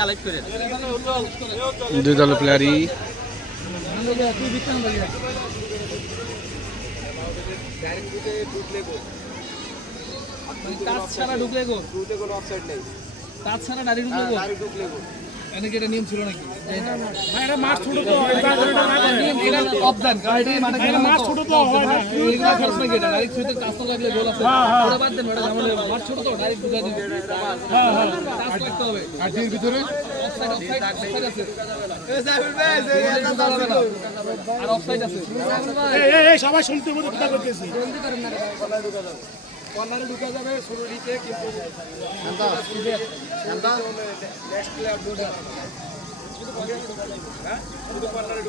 Collect করে দুই দলের প্লেয়ারই ঢুকলে গো অফসাইড নেই, তার ছাড়া ডাইরেক্ট ঢুকলে গো এনে কি এটা নিয়ম ছিল নাকি? এটা মাছ ছোট তো হয় না, এটা অফদান গাড়ি মানে এটা মাছ ছোট তো হয় না। এইগুলা খরচ নাকি এটা ডাইরেক্ট সুইতে কাজ লাগলে গোল আছে ওটা বাদ দেন, ওটা ঝামেলা মাছ ছোট তো ডাইরেক্ট ঢুকাই দিবে। হ্যাঁ হ্যাঁ কাজ করতে হবে আর এর ভিতরে অফসাইড আছে আর অফসাইড আছে। এই সবাই শুনতে বলতে কথা করতেছি। কর্নারে ঢুকা যাবে শুরুটিতে, কিন্তু নেক্সট প্লেয়ার